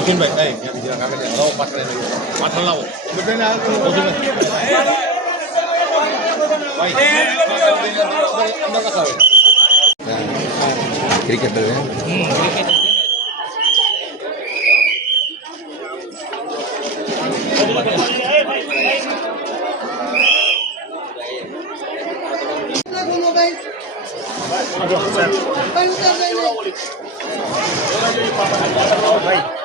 Mungkin baik, eh, yang dibilang kakak dia, lawan empat kali lagi, empat kali lawan. Benar, betul. Baik. Anda nggak tahu. Kriket dulu ya. Hmm, kriket. Aduh, Pak. Pak, udah, Pak.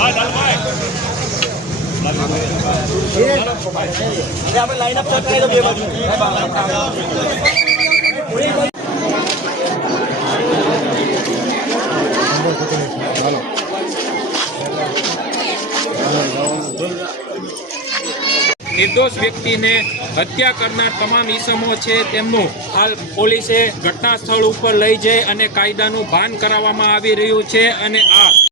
આગળ અંદર નિર્દોષ વ્યક્તિને હત્યા કરનાર તમામ ઈસમો છે, તેમનું હાલ પોલીસે ઘટના સ્થળ ઉપર લઈ જઈ અને કાયદાનું ભાન કરાવવામાં આવી રહ્યું છે અને આ